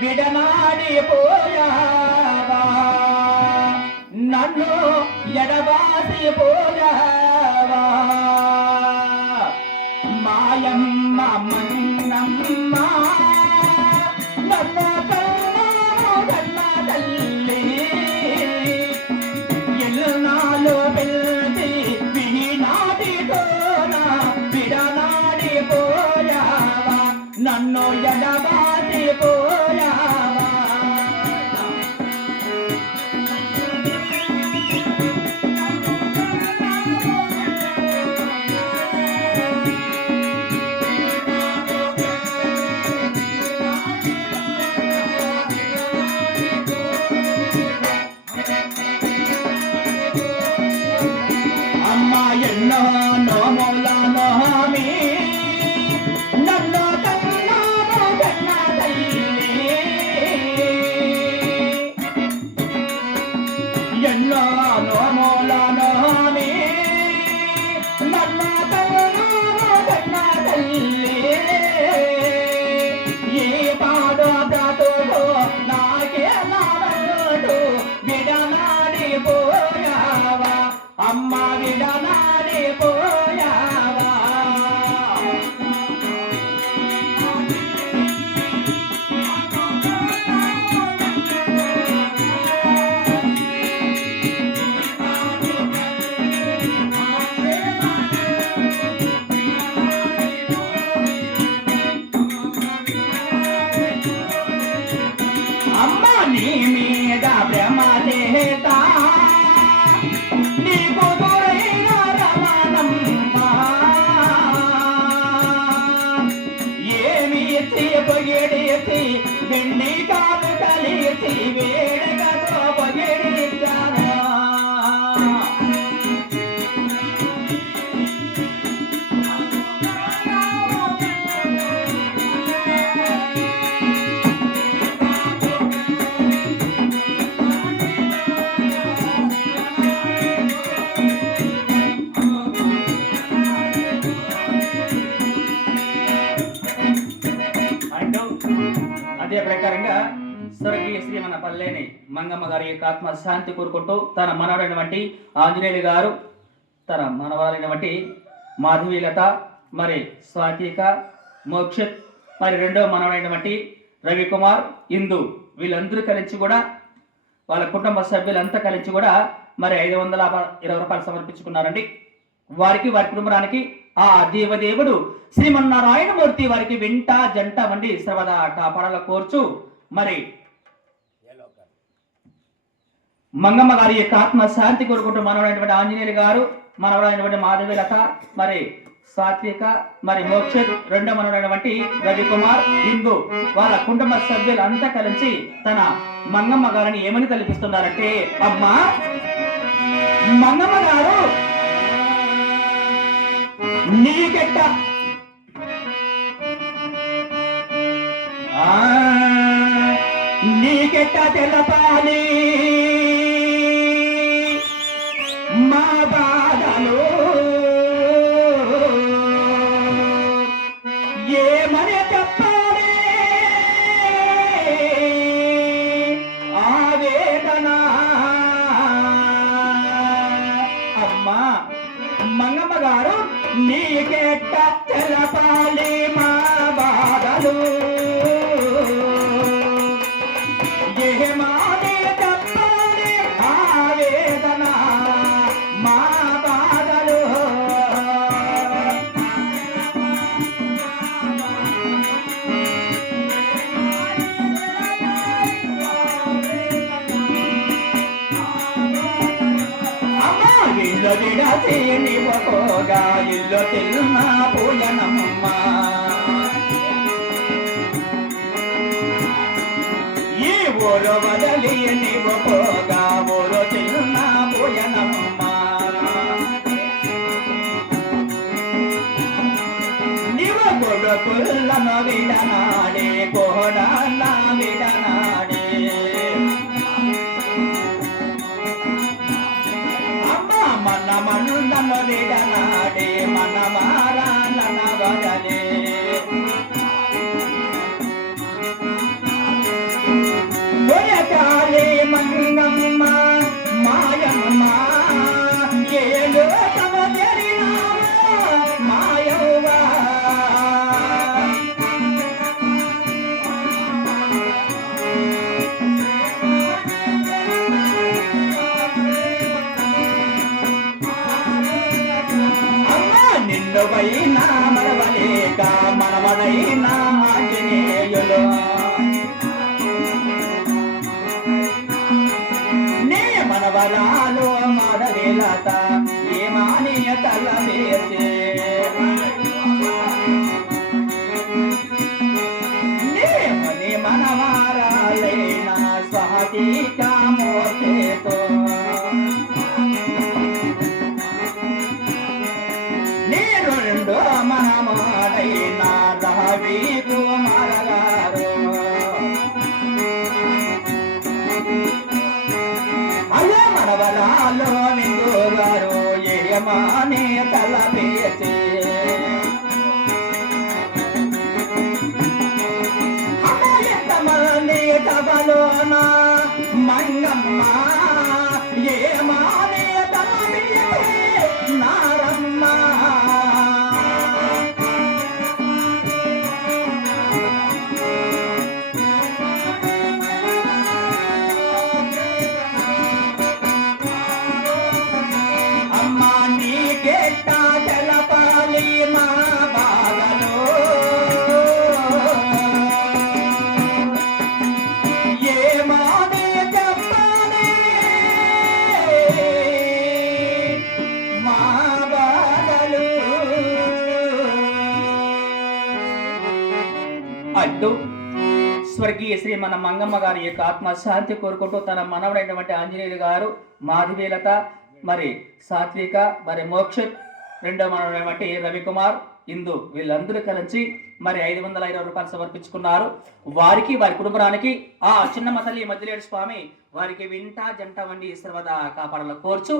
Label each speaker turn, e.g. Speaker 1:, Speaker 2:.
Speaker 1: విడనాడి పోయావా నన్ను ఎడబాసి పోయావా మాయమ్మ మన్నమ్మ నన్న కన్న తల్లి ఎల్లునాలో వెళ్తి వినాటితోన విడనాడి నన్ను ఎడబాసి అదే స్వర్గీయ శ్రీ మన పల్లెని మంగమ్మ గారి యొక్క ఆత్మ శాంతి కోరుకుంటూ తన మనవడైనటువంటి ఆంజనేయులు గారు తన మనవారైనటువంటి మాధవీలత మరి స్వాతిక మోక్షిత్ మరి రెండవ మనవడైనటువంటి రవికుమార్ ఇందు వీళ్ళందరూ కలిసి కూడా వాళ్ళ కుటుంబ సభ్యులంతా కలిసి కూడా మరి ఐదు వందల ఇరవై రూపాయలు సమర్పించుకున్నారండి. వారికి వారి కుటుంబానికి ఆ దేవదేవుడు శ్రీమన్నారాయణమూర్తి వారికి వెంట జంట వండి సర్వదా కాపాడాల కోర్చు మరి మంగమ్మ గారి యొక్క ఆత్మ శాంతి కోరుకుంటూ మనవడైనటువంటి ఆంజనేయులు గారు మనవడైనటువంటి మాధవీలత మరి సాత్విక మరి మోక్షిత్ రెండో మనవడైనటువంటి రవికుమార్ ఇందు వాళ్ళ కుటుంబ సభ్యులంతా కలిసి తన మంగమ్మ గారిని ఏమని కల్పిస్తున్నారంటే అమ్మా మంగమ్మ గారు నీకెట్ట చెట్ట తెలపాలి. మా బాధలు ఏమని చెప్పాలి? ఆవేదన. అమ్మా మంగమ్మ గారు నీకెట్ట తెలపాలి మా అమ్మా ఇల్లు నివకోగా ఇల్లు తిన్న పూజనమ్మ. ఈ ఊరు వదలి నివకోగా అయినా మాటినేయులు నే మనవరాలు మడవిలత ఏ మానియ తల వేసే మనవారాలైనా స్వాతి కామోచేతో నేను రెండో మనమాలైనా হাবিবু అంటూ స్వర్గీయ శ్రీ మన మంగమ్మ గారి యొక్క ఆత్మశాంతి కోరుకుంటూ తన మనవడైనటువంటి ఆంజనేయులు గారు మాధవీలత మరి సాత్విక మరి మోక్ష రెండో మనవడైనటువంటి రవికుమార్ ఇందు వీళ్ళందరూ కలిసి మరి ఐదు వందల ఇరవై రూపాయలు సమర్పించుకున్నారు. వారికి వారి కుటుంబానికి ఆ చిన్నమ్మ తల్లి మధ్యలేడు స్వామి వారికి వింటా జంట వండి సర్వదా కాపాడాలని కోర్చు